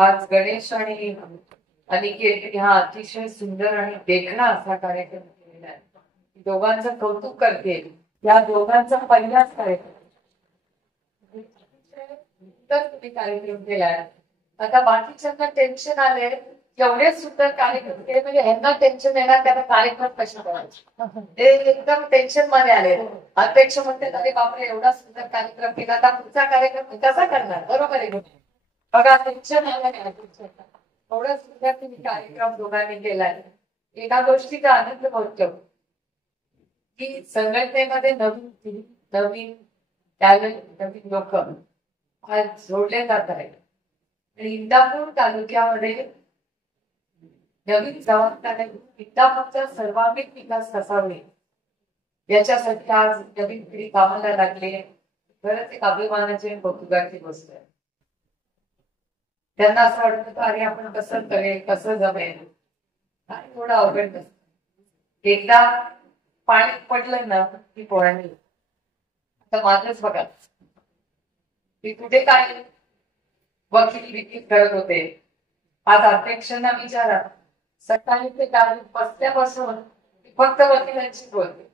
आज गणेश आणि अनिकेत हा अतिशय सुंदर आणि देखणा असा कार्यक्रम केलेला आहे. दोघांचं कौतुक करते. या दोघांचा पहिलाच कार्यक्रम तर तुम्ही कार्यक्रम केलाय. आता बाकीच्यांना टेन्शन आले, एवढे सुंदर कार्यक्रम केले म्हणजे ह्यांना टेन्शन येणार त्याला कार्यक्रम कशा करायचे ते एकदम टेन्शन मध्ये आले. अध्यक्ष म्हणते अरे बापरे एवढा सुंदर कार्यक्रम केला, आता पुढचा कार्यक्रम कसा करणार. बरोबर आहे बघा, टेन्शन आलं नाही. एवढा सुंदर तुम्ही कार्यक्रम दोघांनी केलाय. एका गोष्टीचा आनंद होतो की संघटनेमध्ये नवीन नवीन टॅलेंट नवीन लोक आज जोडले जात आहेत आणि इंदापूर तालुक्यामध्ये नवीन जबाबदारी इंदापूरचा सर्वांगीण विकास कसा होईल याच्यासाठी आज नवीन पिढी कामाला लागली. खरंच एक अभिमानाची कौतुकाची गोष्ट आहे. त्यांना असं वाटतं की अरे आपण कसं करेल कसं जमेल, आणि थोडं अवघड नसतं. एकदा पाणी पडलं ना की पोळ्याने. आता माझंच बघा, मी कुठे काय वकील विकील करत होते. आज अध्यक्षांना विचारा, सकाळी ते बसल्यापासून फक्त वकिलांची बोलते.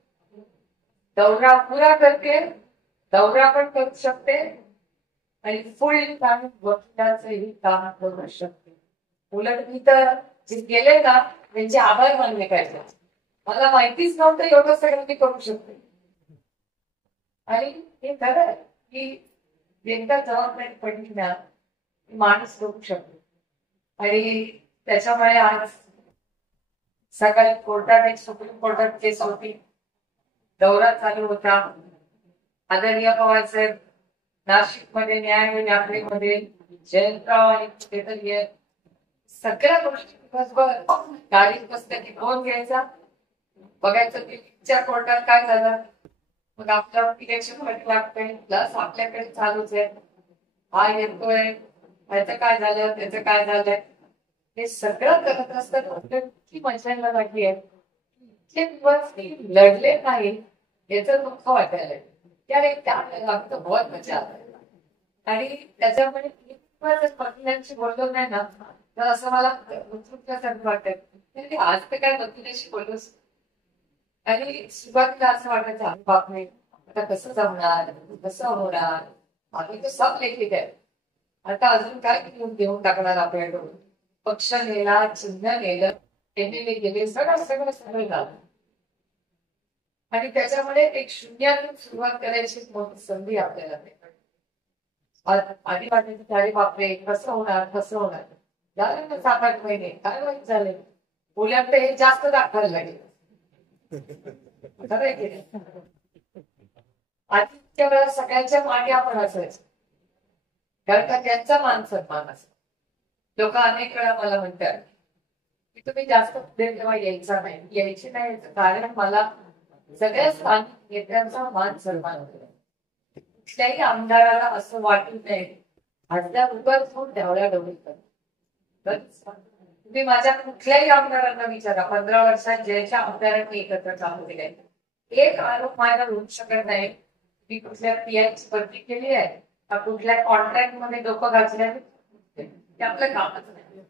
दौरा पुरा करते, दौरा पण करू शकते आणि फुल टाइम वकिलाचंही काम करू शकते. उलट मी तर जे गेले ना त्यांचे आभार मानले पाहिजे. मला माहितीच नव्हतं एवढं सगळं मी करू शकते. आणि हे खरं आहे की एकदा जबाबदारी पडली ना माणूस करू शकतो. आणि त्याच्यामुळे आज सकाळी कोर्टात एक सुप्रीम कोर्टात केस होती, दौरा चालू होता. आदरणीय पवार साहेब नाशिकमध्ये न्याय यात्रेमध्ये जयंतराव आणि कुठेतरी सगळ्या गोष्टी दिवसभर गाडीत बसल्या की फोन घ्यायचा, बघायचं की पिक्चर कोर्टात काय झालं. मग आपलं इलेक्शन मध्ये लागतंय, प्लस आपल्याकडे चालूच आहे, हा येतोय, त्याचं काय झालं त्याचं काय झालंय, हे सगळं करत असताना इतकी मजा लागली आहे. इतके दिवस लढले नाही याचं दुःख वाटायला त्याने त्या बहुत मजा आली. आणि त्याच्यामुळे वकिलांशी बोललो नाही ना तर असं मला उत्सुकतेसारखं वाटत. आज तर काय वकिलांशी बोललोच. आणि सुरुवातीला असं वाटायचं बापरे आता कसं जमणार कसं होणार, आम्ही तर सब लेखित आहे, आता अजून काय घेऊन टाकणार आपल्याकडून. पक्ष नेला, चिन्ह नेलं, एमएलए गेले, सगळं सगळं सगळं झालं. आणि त्याच्यामुळे एक शून्यातून सुरुवात करायची मोठी संधी आपल्याला आधी वाटायची अरे बापरे कसं होणार कसं होणार. झालं ना 7-8 महिने काय वाईट झाले. उलट हे जास्त दाखवायला लागेल. आधीच्या वेळेला सगळ्यांच्या मागे आपण असायचो कारण का त्यांचा मान सन्मान असतो. लोक अनेक वेळा मला म्हणतात की तुम्ही जास्त पुढे तेव्हा यायची नाही कारण मला सगळ्या स्थानिक नेत्यांचा मान सन्मान होतो. कुठल्याही आमदाराला असं वाटू नये खासदार उगाच होऊन ढवळ्या ढवळी करतात. तुम्ही माझ्या कुठल्याही आमदारांना विचारा, 15 वर्षात ज्याच्या आमदारांनी एकत्र काम केलंय, एक आरोप माझ्या होऊ शकत नाही मी कुठल्या पीआयची भरती केली आहे का कुठल्या कॉन्ट्रॅक्ट मध्ये डोकं घातल्या. ते आपलं कामच नाही.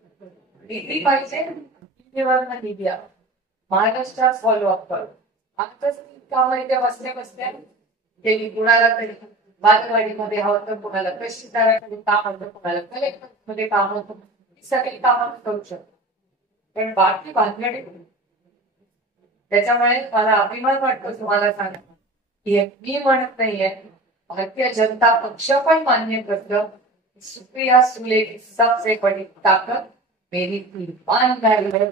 निधी पाहिजे, निधी महाराष्ट्रात फॉलोअप करू. आताच काम इथे बसल्या बसल्या ते कुणाला तरी बालवाडीमध्ये हवं तर कुणाला तहसीलदाराकडे काम होतं, कुणाला कलेक्टर मध्ये काम होतं, सगळी कामं करू शकतो. पण बाकी भानगडी त्याच्यामुळे मला अभिमान वाटतो तुम्हाला सांगा की मी म्हणत नाहीये, भारतीय जनता पक्ष पण मान्य करतं सुप्रिया सुले सबसे बड़ी ताकद मेरी ईमानदारी है.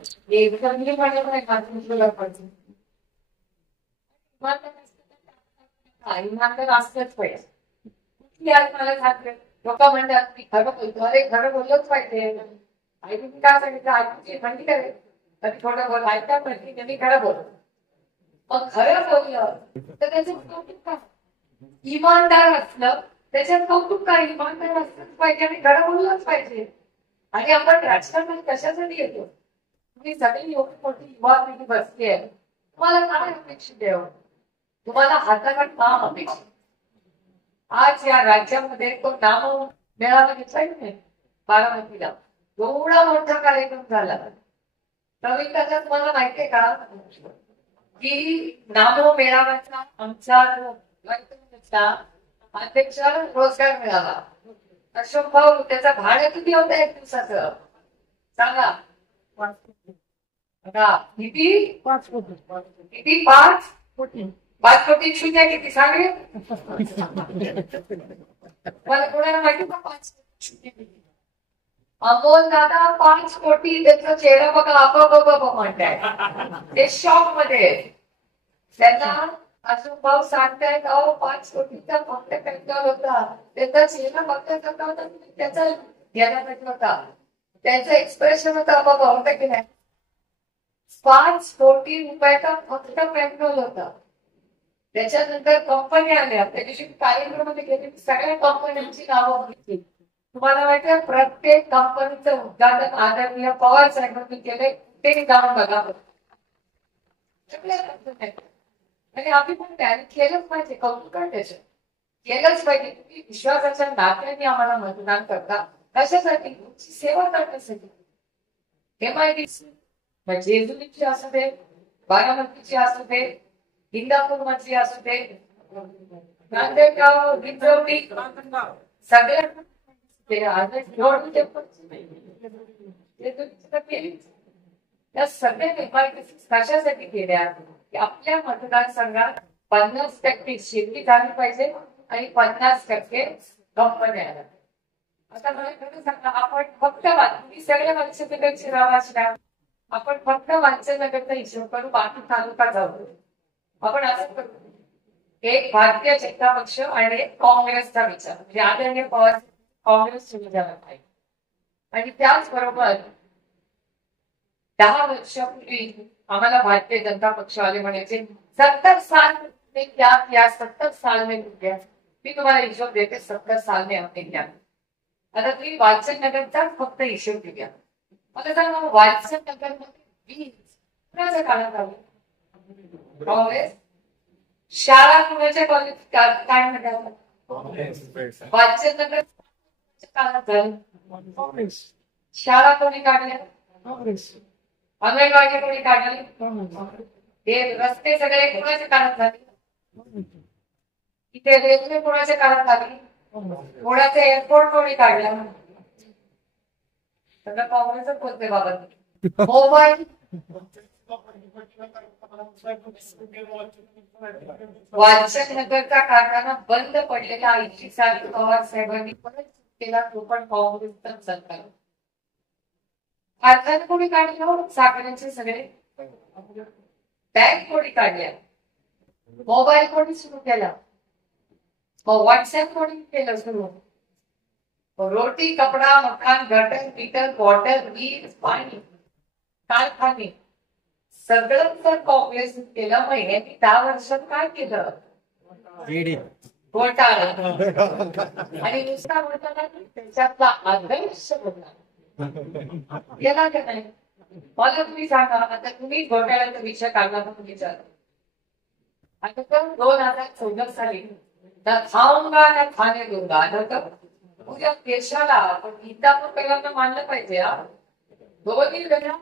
इमानदार असलंच पाहिजे. कुठली आज मला सांगते लोक म्हणतात की खरं बोलतो, अरे खरं बोललंच पाहिजे. आई तुम्ही काय सांगितलं आईची म्हणती करे कधी थोडं बोल ऐकता म्हणती त्यांनी खरं बोल. मग खरं बोललं तर त्याचं कौतुक काय. इमानदार असलं त्याच्यात कौतुक काय. इमानदार असलंच पाहिजे आणि खरं बोललंच पाहिजे. आणि आपण राजकारणात कशासाठी येतो. तुम्ही सगळी एवढी मोठी युवा पिढी बसली आहे, तुम्हाला काय अपेक्षित आहे. तुम्हाला हातावर काम अपेक्षित. आज या राज्यामध्ये तो नाम मिळाला घेतलाय नाही बारामतीला. एवढा मोठा कार्यक्रम झाला. नवीन त्याच्यात मला माहितीये का की नामो मेळाव्याचा आमचा अध्यक्ष रोजगार मिळाला. अशोक भाऊ त्याचं भाडं किती होतं एक दिवसाचं सांगा. किती? 5 कोटी. किती? 5 कोटी शून्य किती सांगे मला कोणाला माहिती का 5 कोटी शून्य किती? अमोल दादा 5 कोटी त्यांचा चेहरा बघा आपोआप म्हणताय ते शॉक मध्ये. त्यांना अशोक भाऊ सांगतायत अहो 5 कोटीचा फक्त कंट्रोल होता. त्याचा चेहरा बघता करता होता त्याचा घेण्यासाठी होता. त्यांचं एक्सप्रेशन होता बाबा होता की नाही. 5 कोटी रुपयाचा फक्त पेट्रोल होता. त्याच्यानंतर कंपन्या आल्या. त्या दिवशी कार्यक्रमामध्ये गेले सगळ्या कंपन्यांची नावं घेतली. तुम्हाला माहिती आहे प्रत्येक कंपनीचं उद्घाटन आदरणीय पवार साहेबांनी केले. ते जाऊन बघा. आणि आम्ही पण त्याने केलंच पाहिजे. कौतुक त्याचं केलंच पाहिजे. तुम्ही विश्वासाच्या नात्याने आम्हाला मतदान करता. कशासाठी? सेवा करण्यासाठी. MIDC जेजुरीची असू दे, बारामतीची असू दे, इंदापूर मधली असू दे, नांदेडगाव, विंचवडी सगळ्या या सगळ्या MIDC कशासाठी केल्या की आपल्या मतदारसंघात 50% शेती झाली पाहिजे आणि 50% कंपन्या आल्या. आता मला खरं सांगा आपण फक्त तुम्ही सगळ्या वाचनगरचे नाव असल्या आपण फक्त वाचनगरचा हिशोब करू बाकी तालुका जाऊ. आपण असं करू एक भारतीय जनता पक्ष आणि एक काँग्रेसचा विचार म्हणजे आदरणीय पवार काँग्रेस सुरू झाला पाहिजे. आणि त्याचबरोबर 10 वर्षापूर्वी आम्हाला भारतीय जनता पक्ष वाले म्हणायचे 70 साल में क्या किया 70 साल में क्या. मी तुम्हाला हिशोब देते 70 साल में हमने क्या. आता तुम्ही वाचनगरचा फक्त हिशोब दिला. मला सांगा वाचनगरमध्ये वीज कुणाच्या काळात आली? काँग्रेस. शाळा कुणाच्या कॉलेज काय म्हणतात? वाचनगर काळात झाली. शाळा कोणी काढल्या? अंगणवाडी कोणी काढली? हे रस्ते सगळे कोणाच्या काळात झाले? इथे रेल्वे कोणाच्या काळात आली? कोणाचे एअरपोर्ट कोणी काढला? सगळं काँग्रेसच बोलते बाबा. मोबाईल वाचनगरचा कारखाना बंद पडलेला 80 साली पवार साहेबांनी परत केला. तो पण काँग्रेसचा सरकार. कारखाने कोणी काढले? साखरेचे सगळे. बँक कोणी काढल्या? मोबाईल कोणी सुरू केला? व्हॉट्सअप कोणी केलं सुरू? रोटी कपडा मकान गटर मीटर वॉटर वीज पाणी कारखाने सगळं तर काँग्रेस केलं. मग यांनी 10 वर्षात काय केलं? घोटाळा. आणि नुसता घोटाळा त्याच्यातला आदर्श घोटाळा केला का नाही? मला तुम्ही सांगा. आता तुम्ही घोटाळ्याचा विषय काढला म्हणून विचार. आता तर 2014 साली ना खाऊंगा ना खाणे दूंगा उद्या देशाला आपण इंदापूर पहिल्यांदा मानलं पाहिजे. दोन्ही वेळा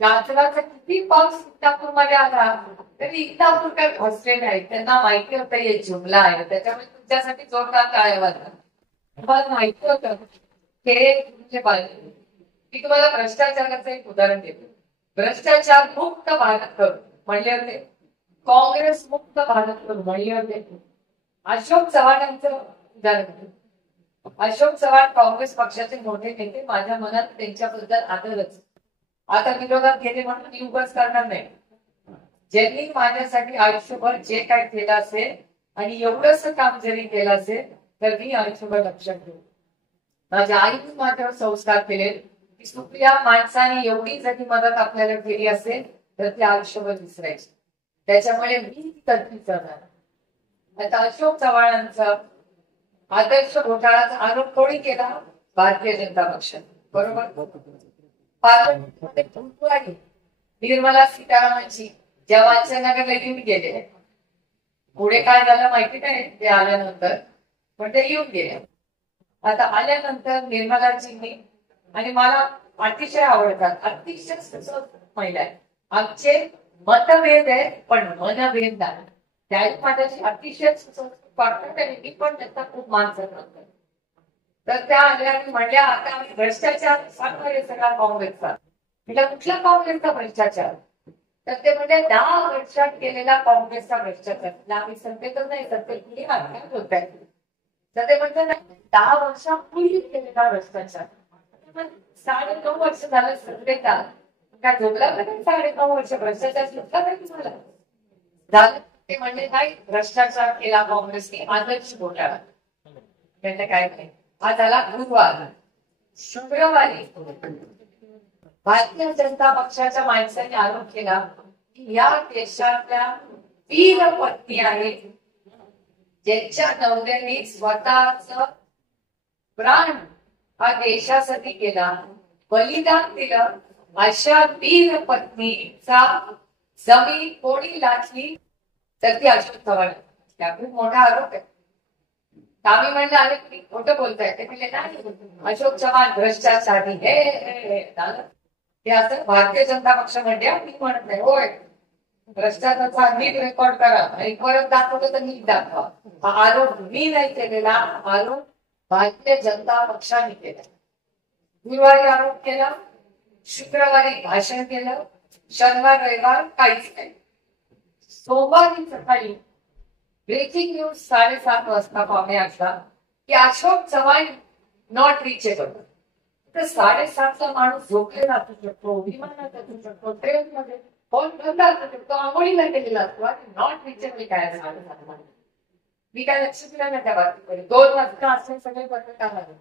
गाजराचा किती पाऊस इंदापूर मध्ये आला तरी इंदापूरकर हसले नाही. त्यांना माहिती होतं हे जुमला आहे. त्याच्यामुळे तुमच्यासाठी जोरदार टाळ्या वाजल्या. तुम्हाला माहिती होतं हे तुमचे पाहिजे. मी तुम्हाला भ्रष्टाचाराचं एक उदाहरण देतो. भ्रष्टाचार मुक्त भारत करू म्हणले होते. काँग्रेस मुक्त भारत करू म्हणले होते. अशोक चव्हाणांचं उदाहरण. अशोक चव्हाण काँग्रेस पक्षाचे मोठे नेते. माझ्या मनात त्यांच्याबद्दल आदरच. आता विरोधात गेले म्हणून मी उगाच करणार नाही. ज्यांनी माझ्यासाठी आयुष्यभर जे काय केलं असेल आणि एवढंच काम जरी केलं असेल तर मी आयुष्यभर लक्षात ठेवू. माझ्या आईने माझ्यावर संस्कार केले की सुप्रिया माणसाने एवढी जरी मदत आपल्याला केली असेल तर ती आयुष्यभर विसरायची. त्याच्यामुळे मी तरफी करणार. आता अशोक चव्हाणांचा आदर्श घोटाळ्याचा आरोप कोणी केला? भारतीय जनता पक्षाने. बरोबर. पार्लमेंटमध्ये निर्मला सीतारामनची ज्या वाचनगरला येऊन गेले. पुढे काय झालं माहिती नाही ते आल्यानंतर पण ते येऊन गेले. आता आल्यानंतर निर्मलाजींनी आणि मला अतिशय आवडतात. अतिशय सुसंस्कृत महिला आहे. आमचे मतभेद आहे पण मनभेद नाही. त्याही माझ्याशी अतिशय सुसंस्कृत वाटतात आणि मी पण त्यांचा खूप मान करतो. तर त्या आल्या आणि म्हणल्या आता आम्ही भ्रष्टाचार सांगतोय सगळा काँग्रेसचा. म्हटलं कुठला काँग्रेसचा भ्रष्टाचार? तर ते म्हणजे 10 वर्षात केलेला काँग्रेसचा भ्रष्टाचार. आम्ही सत्तेतच नाही, सत्तेत काय बोलताय? तर ते म्हणतात 10 वर्षापूर्वी केलेला भ्रष्टाचार. 9.5 वर्ष झालं सत्तेत काय झोपला का नाही? 9.5 वर्ष भ्रष्टाचार सुटला नाही तुम्हाला? झालं ते म्हणजे काय भ्रष्टाचार केला काँग्रेसने आदर्श घोटाळा. म्हणजे काय नाही. हा झाला गुरुवार. शुक्रवारी भारतीय जनता पक्षाच्या माणसाने आरोप केला की या देशातल्या वीर पत्नी आहेत ज्यांच्या नवऱ्याने स्वतःच प्राण हा देशासाठी केला, बलिदान दिलं, अशा वीर पत्नीचा जमीन कोणी लाटली तर ती अशोक चव्हाण. त्या खूप मोठा आरोप आहे. आम्ही म्हणलं अरे तुम्ही खोटं बोलताय. ते म्हणले नाही, अशोक चव्हाण भ्रष्टाचारी हे असं भारतीय जनता पक्ष म्हणते. मी म्हणत नाही. होय, भ्रष्टाचाराचा नीट रेकॉर्ड करा आणि परत दाखवलं तर नीट दाखवा. हा आरोप मी नाही केलेला, आरोप भारतीय जनता पक्षाने केला. गुरुवारी आरोप केला, शुक्रवारी भाषण केलं, शनिवार रविवार काहीच नाही. सोमवारी सकाळी ब्रेकिंग न्यूज 7:30 वाजता पावणे 8ला की अशोक चव्हाण नॉट रिचेबल. तर 7:30चा माणूस झोपलेला असू शकतो, विमानात असू शकतो, ट्रेन मध्ये फोन बंद असू शकतो, आंघोळीला गेलेला असतो आणि नॉट रिचेबल काय? मी काय लक्ष दिलं नाही त्या बातमीकडे. 2 वाजता असे सगळे पत्रकार आले.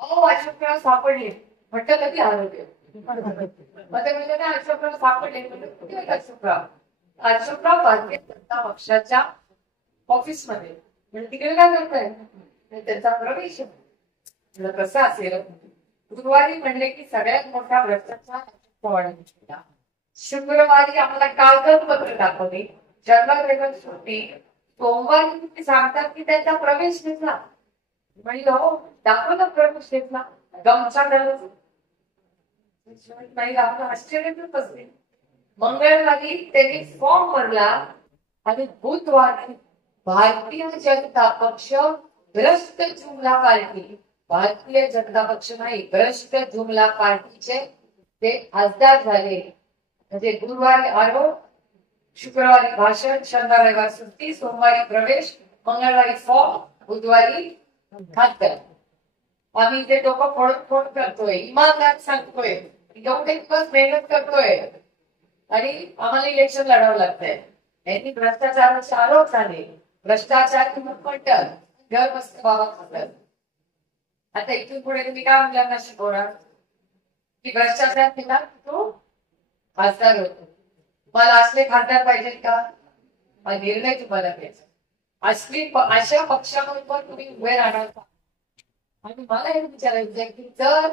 अशोकराव सापडले. म्हटलं कधी आरोग्य मध्ये म्हणजे ना अशोकराव सापडले. म्हणजे अशोकराव भारतीय जनता पक्षाच्या ऑफिसमध्ये म्हणजे तिकडे काय करताय? त्यांचा प्रवेश कसं असेल? गुरुवारी म्हणले की सगळ्यात मोठा भ्रष्टाचार. शुक्रवारी आम्हाला कागदपत्र दाखवली, शनिवार सुट्टी. सोमवारी तुम्ही सांगतात की त्यांचा प्रवेश घेतला. म्हणलं हो, दाखवला प्रवेश घेतला, गमछा घालून. नाही आपलं आश्चर्यच असते. मंगळवारी त्यांनी फॉर्म भरला आणि बुधवारी भारतीय जनता पक्ष भ्रष्ट जुमला पार्टी, भारतीय जनता पक्ष नाही भ्रष्ट जुमला पार्टीचे ते खासदार झाले. म्हणजे गुरुवारी आरोप, शुक्रवारी भाषण, शनिवार रविवार सुट्टी, सोमवारी प्रवेश, मंगळवारी फॉर्म, बुधवारी खासदार. आम्ही ते डोकं फोड करतोय, इमानदार सांगतोय, एवढे दिवस मेहनत करतोय आणि आम्हाला इलेक्शन लढावं लागतंय. यांनी भ्रष्टाचाराचे आरोप झाले, भ्रष्टाचार म्हणतात घर मस्त बाबा खासदार. आता इथून पुढे तुम्ही काय मुलांना शिकवणार की भ्रष्टाचार केला तो खासदार होतो? मला असले खासदार पाहिजेत का? हा निर्णय तुम्हाला घ्यायचा. अशा पक्षामध्ये पण तुम्ही उभे राहणार का? आणि मला हे विचारायचं की जर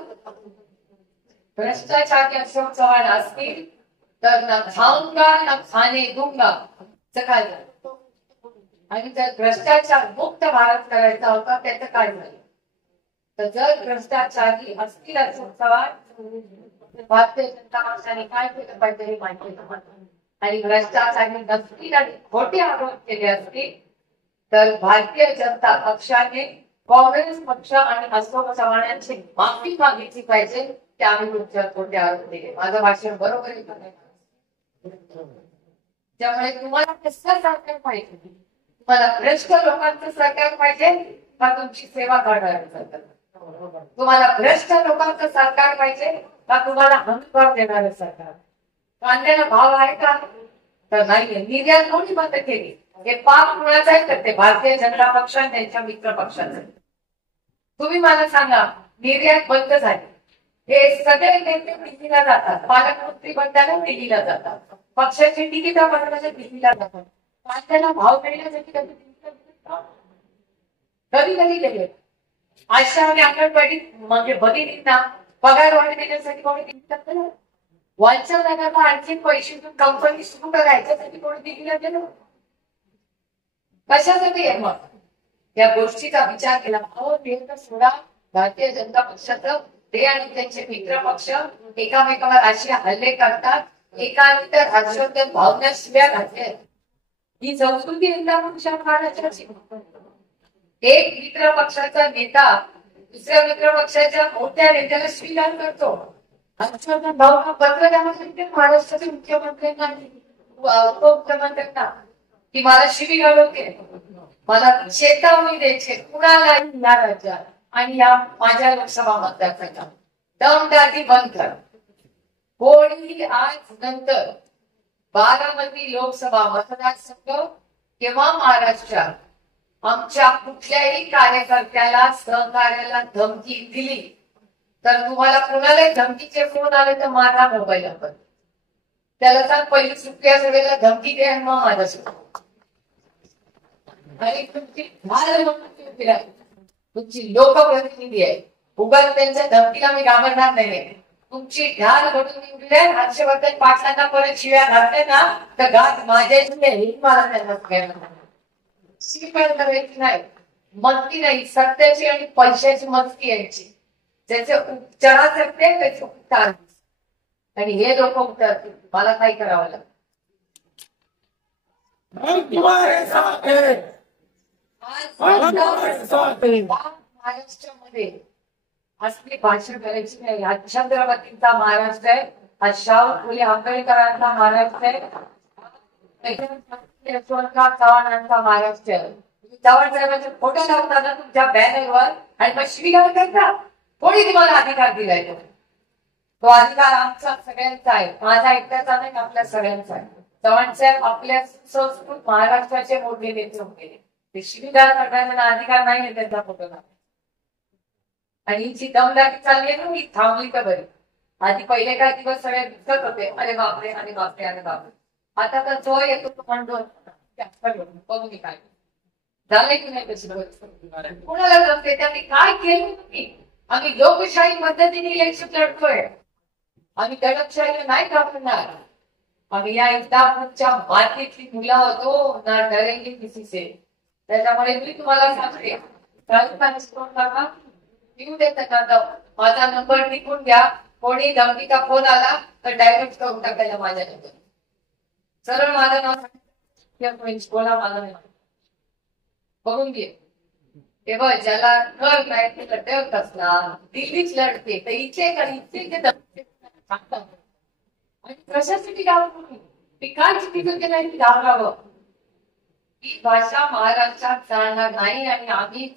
भ्रष्टाचारी अशोक चव्हाण असतील तर ना खाऊंगा ना खाने दूंगा काय झालं? आणि जर भ्रष्टाचार मुक्त भारत करायचा होता त्याचं काय झालं? तर जर भ्रष्टाचारी असतील अशोक चव्हाण, भारतीय जनता पक्षाने काय केलं पाहिजे हे माहिती नव्हतं. आणि भ्रष्टाचारी नसतील आणि खोटे आरोप केले असतील तर भारतीय जनता पक्षाने काँग्रेस पक्ष आणि अशोक चव्हाणांची माफी मागितली पाहिजे. ते आम्ही तुमच्यावर खोटे आरोप केले. माझं भाषण बरोबर आहे. त्यामुळे तुम्हाला कसं सरकार पाहिजे? तुम्हाला भ्रष्ट लोकांचं सरकार पाहिजे का तुमची सेवा करणारं सरकार? तुम्हाला भ्रष्ट लोकांचं सरकार पाहिजे का तुम्हाला हमीभाव देणारं सरकार? कांद्याला भाव आहे का? तर नाही. निर्यात कोणी बंद केली? हे पाप कुणाचं आहे? तर ते भारतीय जनता पक्ष आणि त्यांच्या मित्र पक्षाचं. तुम्ही मला सांगा, निर्यात बंद झाली, हे सगळे नेते दिल्लीला जातात, पालकमंत्री बनताना दिल्लीला जातात, पक्षाची तिकीट बनवण्याच्या दिल्लीला जातात, कांद्याला भाव मिळण्यासाठी कधी कधी गेले. आशा आणि अंगणवाडी म्हणजे भगिनींना पगार वाढ देण्यासाठी कोणी दिल्लीला गेलं? वांचन नगरला आणखी पैसे कंपनी सुरू करायच्यासाठी कोणी दिल्लीला गेलं? कशासाठी आहे मग? या गोष्टीचा विचार केला. सोडा भारतीय जनता पक्षाचं ते आणि त्यांचे मित्र पक्ष एकामेकावर असे हल्ले करतात, एकांतर हर्षोत्तर भावना शिव्या घातल्या. ही संस्कृती इंद्रापुरुषा महाराजांची. एक मित्र पक्षाचा नेता दुसऱ्या मित्र पक्षाच्या मोठ्या नेत्याला स्वीकार करतो. हर्षवर्धन भाऊंना पत्र द्यावं लागते महाराष्ट्राच्या मुख्यमंत्र्यांना, उपमुख्यमंत्र्यांना, की मला शिवीगाळ होते, मला चेतावणी द्यायची कुणालाही या राज्यात आणि या माझ्या लोकसभा मतदारसंघात दमदाटी बंद कर. कोणी आज नंतर बारामती लोकसभा मतदारसंघ किंवा महाराष्ट्रात आमच्या कुठल्याही कार्यकर्त्याला सहकार्याला धमकी दिली तर तुम्हाला कुणालाही धमकीचे फोन आले तर माझा मोबाईल नंबर त्याला सांग, पहिली सुट्ट्या सगळ्याला धमकी द्या आणि मग माझ्यासोबत. आणि तुमची लोकप्रतिनिधी आहे, उगाच त्यांच्या धमकीला मी घाबरणार नाही. तुमची ढाल घडून निघल्या हर्षवर्धन पाटलांना परत शिव्या घातले ना तर घात माझ्याची मला त्यांना शिकाय करायची नाही, मस्ती नाही, सत्याची आणि पैशाची मस्ती यायची. ज्याचे उपचार करते त्याचे उपचार आणि हे लोक उतरतील. मला काय करावं लागतं. महाराष्ट्रामध्ये असली भाषण करायची नाही. हा छत्रपतींचा महाराष्ट्र आहे, हा शाहू फुले आंबेडकरांचा महाराष्ट्र आहे, यशवंतराव चव्हाणांचा महाराष्ट्र आहे. चव्हाण साहेबांचे फोटो लावताना तुमच्या बॅनरवर आणि मग शिवीगाळ करता. कोणी तुम्हाला अधिकार दिलाय? तो अधिकार आमचा सगळ्यांचा आहे, माझा एकट्याचा नाही, आपल्या सगळ्यांचा आहे. चव्हाण साहेब आपल्या सुसंस्कृत महाराष्ट्राचे मोठे नेते होते. ते शिवीगाळ करण्याचा अधिकार नाही त्यांचा फोटो लावला. आणि ही जी दमदाटी चालली आहे ना ही थांबली तर बरी. आधी पहिले काही दिवस सगळे दिसत होते, अरे बापरे अरे बापरे अरे बापरे. आता तर जो येतो तो म्हणतो बघून काय झाले की नाही कशी कुणाला जमते. त्यांनी काय केलं तुम्ही? आम्ही लोकशाही पद्धतीने इलेक्शन लढतोय, आम्ही दडपशाहीला नाही घाबरणार. आम्ही या इंदापूरच्या मातीतली मुलं होतो ना, डरेंगे किसी से. त्याच्यामुळे मी तुम्हाला सांगते येऊ देतात. माझा नंबर टिकून घ्या, कोणी धमकीचा फोन आला तर डायरेक्ट करून टाकायला माझ्याकडे. सरळ माझं नाव बोला, माझं नाही बघून घे. तेव्हा ज्याला कर नाही ते लढत असणार, दिल्लीच लढते तर इथे का इथे सांगतात. आणि कशासाठी घाबरून ते काय चुकीचं केलं घाबरावं. ही भाषा महाराष्ट्रात चालणार नाही आणि आम्ही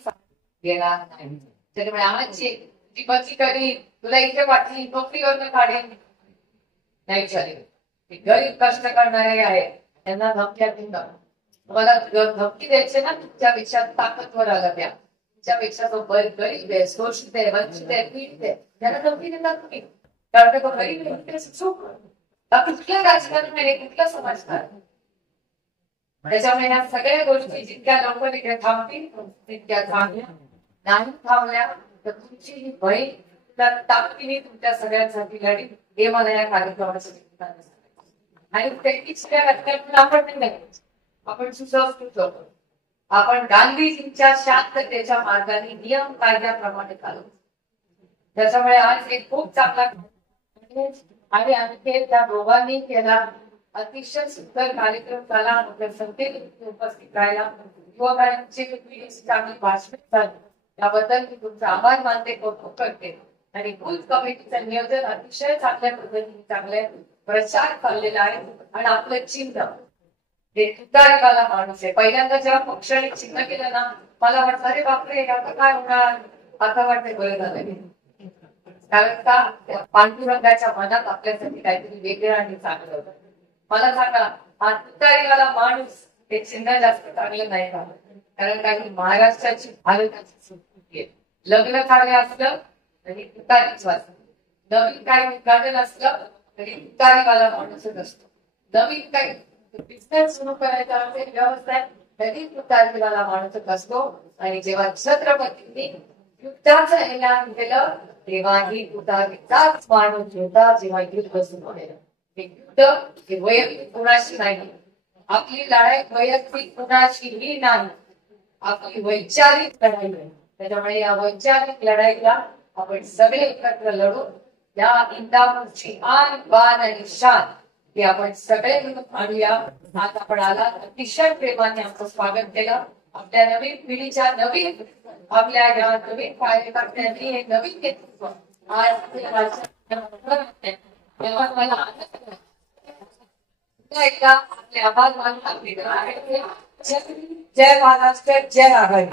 घेणार नाही. त्याच्यामुळे आमची दीपाची करी तुला इथे पाठली नोकरीवर काढेल नाही चालेल. गरीब कष्ट करणारे आहे त्यांना धमक्या देऊन तुम्हाला धमकी द्यायचे ना, तुमच्यापेक्षा ताकदवर आला द्या, तुमच्यापेक्षा तो गरीब आहे, शोषित आहे, वंचित आहे, पीडित आहे, त्यांना धमकी देतात तुम्ही. कारण तो गरीब सुख कुठल्या राजकारणाने कुठला समाजकार. त्याच्यामुळे ह्या सगळ्या गोष्टी जितक्या लवकर इकडे थांबतील तितक्या चांगल्या. नाही थांबल्या तर तुमची ही बहीण तर ताकदीने तुमच्या सगळ्यांसाठी लढी. हे मला या कार्यक्रमासाठी आणि त्यांच्या राजकारणाला आपण नाही, आपण सुसंस्कृत लोक, आपण गांधीजींच्या शांततेच्या मार्गाने नियम कायद्याप्रमाणे चालू. त्याच्यामुळे आज एक खूप चांगला आणि आणखी त्या दोघांनी केला अतिशय सुंदर कार्यक्रम झाला. आपल्या संख्येने उपस्थित राहिला, युवकांची चांगली भाषण झाली, त्याबद्दल मी तुमचा आभार मानते, कौतुक करते. आणि बूथ कमिटीचं नियोजन अतिशय चांगल्या पद्धतीने चांगल्या प्रचार चाललेला आहे. आणि आपलं चिन्ह हे तुतारीवाला माणूस आहे. पहिल्यांदा जेव्हा पक्षाने चिन्ह केलं ना मला वाटतं अरे बापरे आता काय होणार, आता वाटते बरं झालं. कारण का पांडुरंगाच्या मनात आपल्यासाठी काहीतरी वेगळं आणि चांगलं होतं. मला सांगा हा तुतारीवाला माणूस हे चिन्ह जास्त चांगलं नाही का? कारण काही महाराष्ट्राची भारताची संस्कृती आहे. लग्न कार्य असलं तरी तुतारीच वाचत, नवीन काही उद्घाटन असलं तरी तुतारीवाला माणूसच असतो. नवीन काही बिझनेस सुरू करायचा असेल व्यवसाय तरी तुतारीवाला माणूसच असतो. आणि जेव्हा छत्रपतींनी युद्धाचं ऐलान केलं तेव्हाही तुतारीचाच माणूस होता. जेव्हा युद्ध सुरू केलं हे युद्ध हे वैयक्तिक कुणाशी नाही, आपली लढाई वैयक्तिक कुणाशीही नाही, आपली वैचारिक लढाई आहे. त्याच्यामुळे या वैचारिक लढाईला आपण सगळे एकत्र लढू. या इंदापूरची आन बान आणि शान हे आपण सगळे मिळून आणूया. आज आपण आला अतिशय प्रेमाने आमचं स्वागत केलं. आपल्या नवीन पिढीच्या नवीन आपल्या या नवीन कार्यकर्त्यांनी हे नवीन नेतृत्व आज मला एकदा आपले आभार मानून जय महाराष्ट्र, जय आघाडी.